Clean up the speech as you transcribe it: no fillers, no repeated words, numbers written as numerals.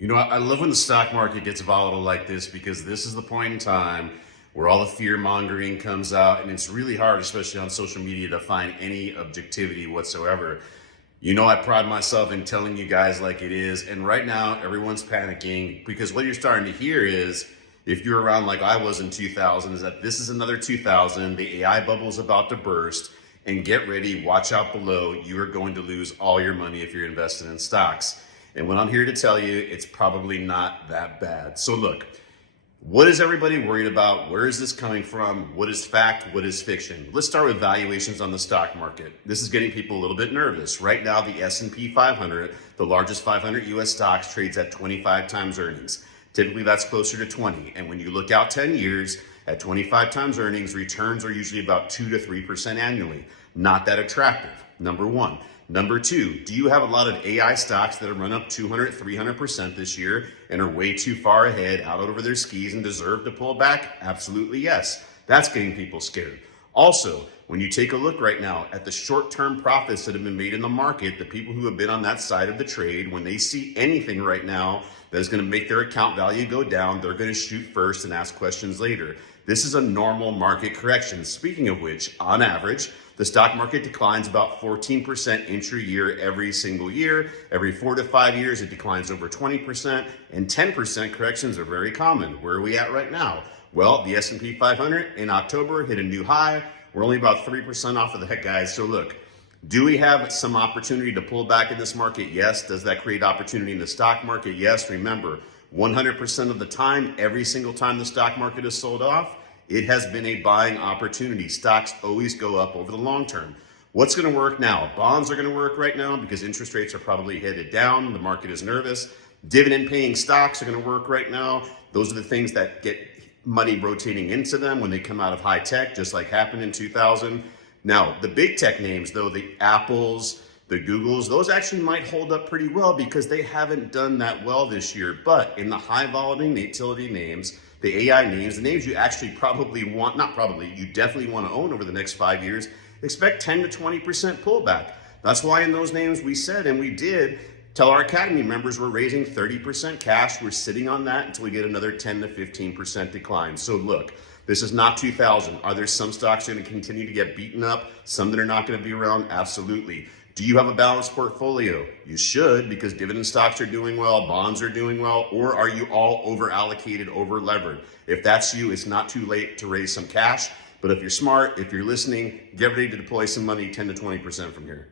I love when the stock market gets volatile like this because this is the point in time where all the fear mongering comes out, and it's really hard, especially on social media, to find any objectivity whatsoever. I pride myself in telling you guys like it is, and right now everyone's panicking because what you're starting to hear is, if you're around like I was in 2000, is that this is another 2000, the AI bubble is about to burst, and get ready, watch out below, you are going to lose all your money if you're invested in stocks. And what I'm here to tell you, it's probably not that bad. So look, what is everybody worried about? Where is this coming from? What is fact? What is fiction? Let's start with valuations on the stock market. This is getting people a little bit nervous. Right now, the S&P 500, the largest 500 US stocks, trades at 25 times earnings. Typically, that's closer to 20. And when you look out 10 years, at 25 times earnings, returns are usually about 2 to 3% annually. Not that attractive, number one. Number two, do you have a lot of AI stocks that have run up 200, 300% this year and are way too far ahead, out over their skis, and deserve to pull back? Absolutely yes. That's getting people scared. Also, when you take a look right now at the short-term profits that have been made in the market, the people who have been on that side of the trade, when they see anything right now that is going to make their account value go down, they're going to shoot first and ask questions later. This is a normal market correction. Speaking of which, on average, the stock market declines about 14% intra-year every single year. Every 4 to 5 years, it declines over 20%, and 10% corrections are very common. Where are we at right now? Well, the S&P 500 in October hit a new high. We're only about 3% off of that, guys. So look, do we have some opportunity to pull back in this market? Yes. Does that create opportunity in the stock market? Yes. Remember, 100% of the time, every single time the stock market is sold off, it has been a buying opportunity. Stocks always go up over the long term. What's going to work now? Bonds are going to work right now because interest rates are probably headed down. The market is nervous. Dividend paying stocks are going to work right now. Those are the things that get money rotating into them when they come out of high tech, just like happened in 2000. Now, the big tech names, though, the Apples, the Googles, those actually might hold up pretty well because they haven't done that well this year. But in the high volatility names, the AI names, the names you actually probably want, not probably, you definitely want to own over the next 5 years, expect 10 to 20% pullback. That's why in those names we said, and we did, tell our Academy members we're raising 30% cash. We're sitting on that until we get another 10 to 15% decline. So look, this is not 2000. Are there some stocks that are going to continue to get beaten up? Some that are not going to be around? Absolutely. Do you have a balanced portfolio? You should, because dividend stocks are doing well, bonds are doing well, or are you all over allocated, over levered? If that's you, it's not too late to raise some cash. But if you're smart, if you're listening, get ready to deploy some money, 10 to 20% from here.